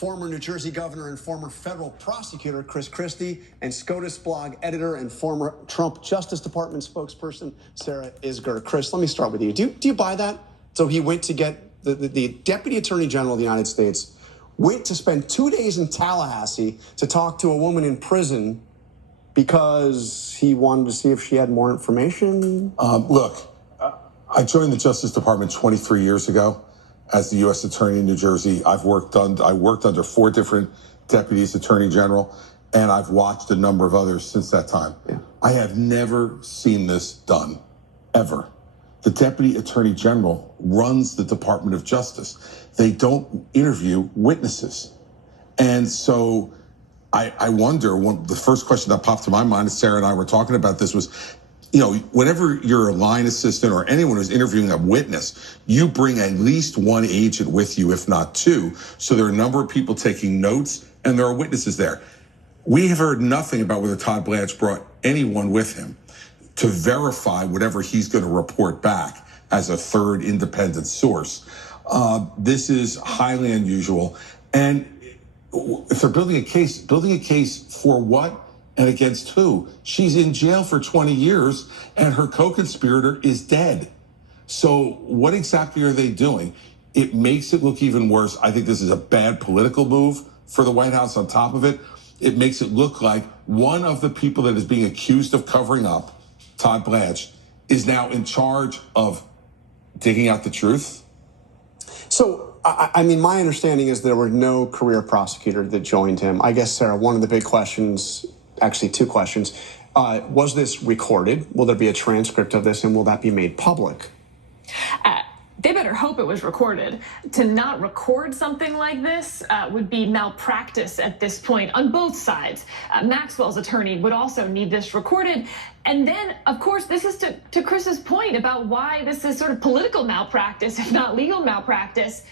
former New Jersey governor and former federal prosecutor Chris Christie, and SCOTUS blog editor and former Trump Justice Department spokesperson Sarah Isgur. Chris, let me start with you. Do you buy that? So he went to get the Deputy Attorney General of the United States went to spend 2 days in Tallahassee to talk to a woman in prison because he wanted to see if she had more information? Look, I joined the Justice Department 23 years ago as the U.S. Attorney in New Jersey. I worked under 4 different deputies attorney general, and I've watched a number of others since that time. Yeah. I have never seen this done, ever. The Deputy Attorney General runs the Department of Justice. They don't interview witnesses. And so I wonder, the first question that popped to my mind as Sarah and I were talking about this was, you know, whenever you're a line assistant or anyone who's interviewing a witness, you bring at least 1 agent with you, if not 2. So there are a number of people taking notes and there are witnesses there. We have heard nothing about whether Todd Blanche brought anyone with him to verify whatever he's going to report back as a third independent source. This is highly unusual. And if they're building a case for what and against who? She's in jail for 20 years and her co-conspirator is dead. So what exactly are they doing? It makes it look even worse. I think this is a bad political move for the White House. On top of it, it makes it look like one of the people that is being accused of covering up, Todd Blanche, is now in charge of digging out the truth? So, I mean, my understanding is there were no career prosecutor that joined him. I guess, Sarah, one of the big questions, actually 2 questions, was this recorded? Will there be a transcript of this, and will that be made public? They better hope it was recorded. To not record something like this would be malpractice at this point on both sides. Maxwell's attorney would also need this recorded. And then, of course, this is to Chris's point about why this is sort of political malpractice, if not legal malpractice.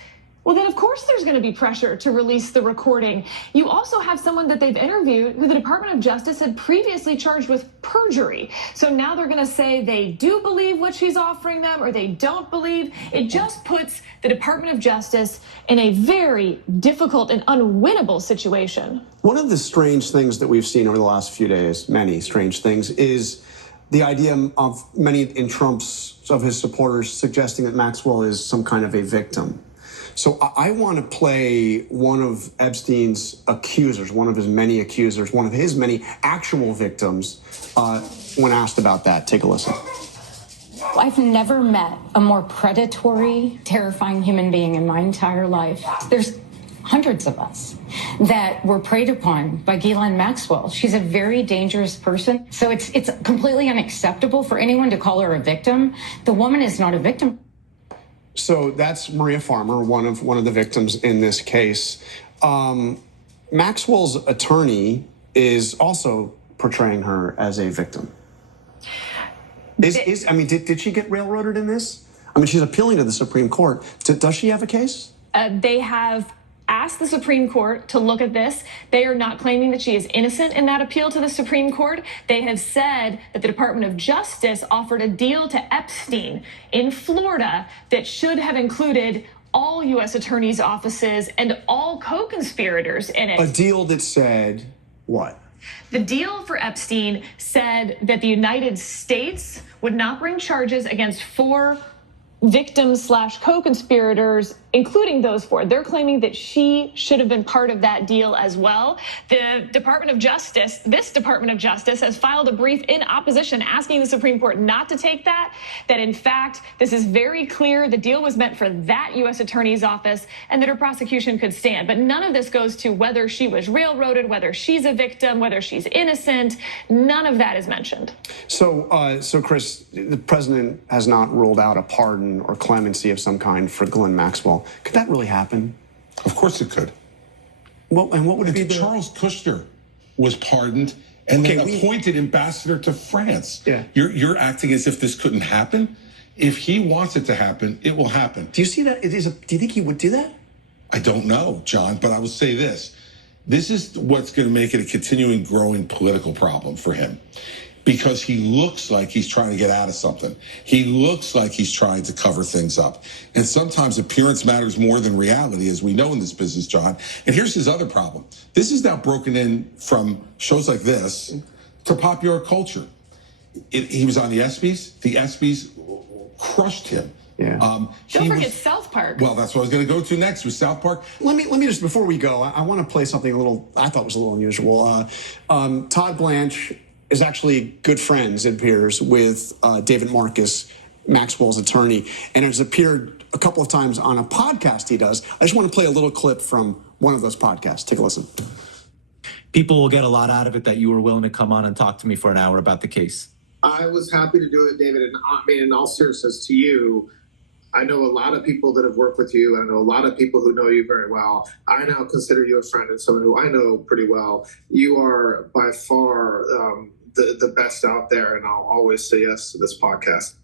Well, then, of course, there's going to be pressure to release the recording. You also have someone that they've interviewed who the Department of Justice had previously charged with perjury. So now they're going to say they do believe what she's offering them or they don't believe. It just puts the Department of Justice in a very difficult and unwinnable situation. One of the strange things that we've seen over the last few days, many strange things, is the idea of many of his supporters suggesting that Maxwell is some kind of a victim. So I want to play one of Epstein's accusers, one of his many accusers, one of his many actual victims, when asked about that. Take a listen. I've never met a more predatory, terrifying human being in my entire life. There's hundreds of us that were preyed upon by Ghislaine Maxwell. She's a very dangerous person. So it's completely unacceptable for anyone to call her a victim. The woman is not a victim. So that's Maria Farmer, one of the victims in this case. Maxwell's attorney is also portraying her as a victim. Did she get railroaded in this? I mean, she's appealing to the Supreme Court. Does she have a case? They have asked the Supreme Court to look at this. They are not claiming that she is innocent in that appeal to the Supreme Court. They have said that the Department of Justice offered a deal to Epstein in Florida that should have included all U.S. attorneys' offices and all co-conspirators in it. A deal that said what? The deal for Epstein said that the United States would not bring charges against 4 victims / co-conspirators, including those 4. They're claiming that she should have been part of that deal as well. The Department of Justice, this Department of Justice, has filed a brief in opposition asking the Supreme Court not to take that in fact, this is very clear. The deal was meant for that U.S. Attorney's Office and that her prosecution could stand. But none of this goes to whether she was railroaded, whether she's a victim, whether she's innocent. None of that is mentioned. So Chris, the president has not ruled out a pardon or clemency of some kind for Ghislaine Maxwell. Could that really happen? Of course it could. Well, and what would it be? Charles Kushner was pardoned and then appointed ambassador to France. Yeah. You're acting as if this couldn't happen. If he wants it to happen, it will happen. Do you see that? Do you think he would do that? I don't know, John, but I will say this. This is what's going to make it a continuing growing political problem for him. because he looks like he's trying to get out of something. He looks like he's trying to cover things up. And sometimes appearance matters more than reality, as we know in this business, John. And here's his other problem. This is now broken in from shows like this to popular culture. He was on the ESPYs. The ESPYs crushed him. Yeah. Don't forget South Park. Well, that's what I was going to go to next with South Park. Let me just, before we go, I want to play something I thought was a little unusual. Todd Blanche is actually good friends, it appears, with David Marcus, Maxwell's attorney, and has appeared a couple of times on a podcast he does. I just want to play a little clip from one of those podcasts. Take a listen. People will get a lot out of it that you were willing to come on and talk to me for an hour about the case. I was happy to do it, David. And I mean, in all seriousness, to you, I know a lot of people that have worked with you. I know a lot of people who know you very well. I now consider you a friend and someone who I know pretty well. You are by far the best out there, and I'll always say yes to this podcast.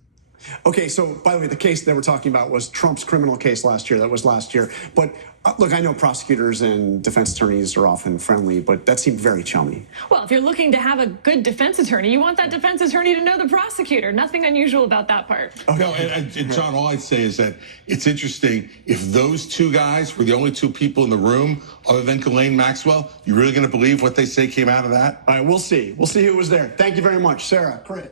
Okay, so by the way, the case that we're talking about was Trump's criminal case last year. That was last year. But look, I know prosecutors and defense attorneys are often friendly, but that seemed very chummy. Well, if you're looking to have a good defense attorney, you want that defense attorney to know the prosecutor. Nothing unusual about that part. No, and John, all I'd say is that it's interesting. If those two guys were the only two people in the room, other than Ghislaine Maxwell, you really going to believe what they say came out of that? All right, we'll see. We'll see who was there. Thank you very much, Sarah. Great.